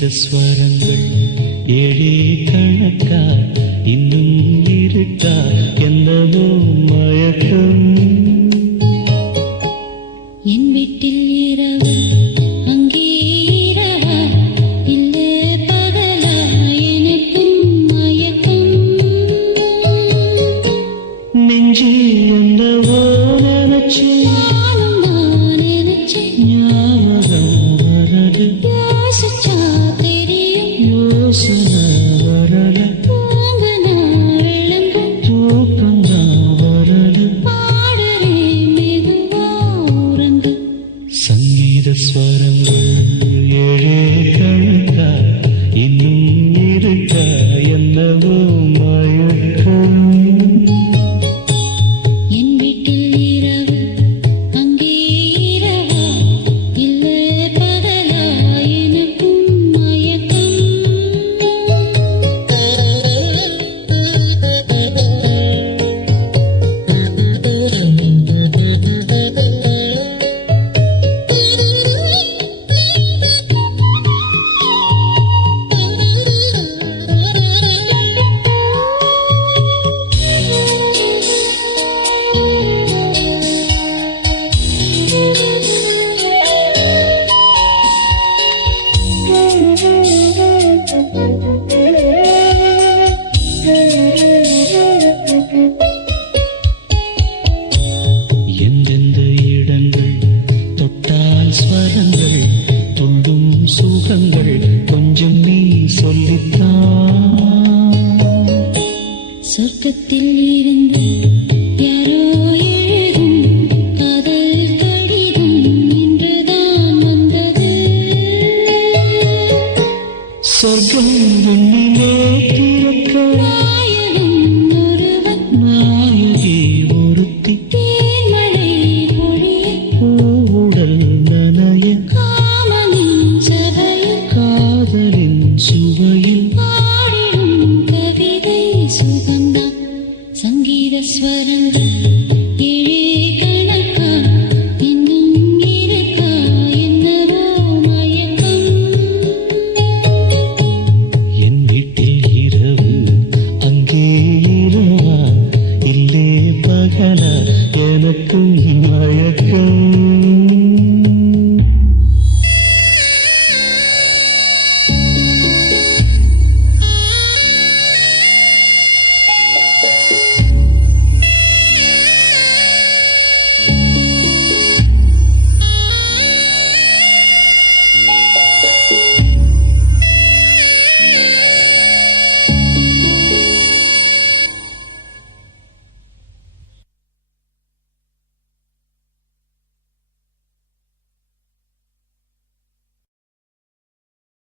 ஸ்வரங்கள் ஏழே கணக்கா இன்னும் இருக்கா என்னவோ மயக்கம் என் வீட்டில் இரவு அங்கே இரவா இல்லை பகலா எனக்கும் மயக்கம் நெஞ்சி என்னவோ நினைச்சு நானும் நான் நினைச்சேன் ஞாபகம் வரது யோசிச்சா தெரியும் யோசனை வரல தூங்குனா விளங்கும் தூக்கம்தான் வரது பாடுறே மெதுவா உறங்கு சங்கீத ஸ்வரங்கள்